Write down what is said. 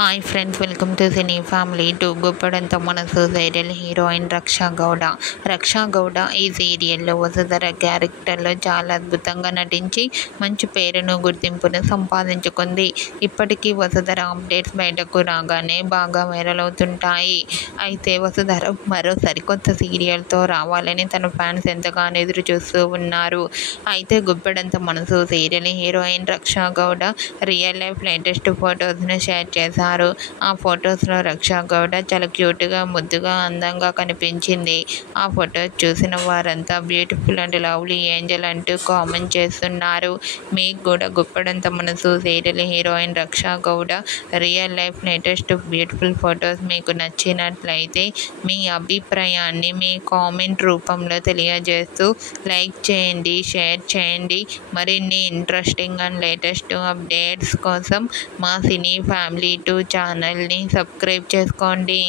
Hi friends, welcome to cine family two. Guppedantha Manasu serial heroine Raksha Gowda ఈ సీరియల్లో వసుధర క్యారెక్టర్లో చాలా అద్భుతంగా నటించి మంచి పేరును గుర్తింపును సంపాదించుకుంది. ఇప్పటికీ వసుధర అప్డేట్స్ బయటకు రాగానే బాగా వైరల్ అవుతుంటాయి. అయితే వసుధర మరో సరికొత్త సీరియల్తో రావాలని తన ఫ్యాన్స్ ఎంతగానో ఎదురు చూస్తూ ఉన్నారు. అయితే Guppedantha Manasu serial heroine Raksha Gowda real life latest ఫొటోస్ను షేర్ చేశారు. ఆ ఫొటోస్లో రక్షా గౌడ చాలా క్యూట్గా, ముద్దుగా, అందంగా కనిపించింది. ఆ ఫొటోస్ చూసిన వారంతా బ్యూటిఫుల్ అండ్ లవ్లీ ఏంజల్ అంటూ కామెంట్ చేస్తున్నారు. మీకు కూడా Guppedantha Manasu serial heroine Raksha Gowda real life latest beautiful photos మీకు నచ్చినట్లయితే మీ అభిప్రాయాన్ని మీ కామెంట్ రూపంలో తెలియజేస్తూ లైక్ చేయండి, షేర్ చేయండి. మరిన్ని ఇంట్రెస్టింగ్ అండ్ లేటెస్ట్ అప్డేట్స్ కోసం మా సినీ ఫ్యామిలీ 2 ఛానల్ని సబ్స్క్రైబ్ చేసుకోండి.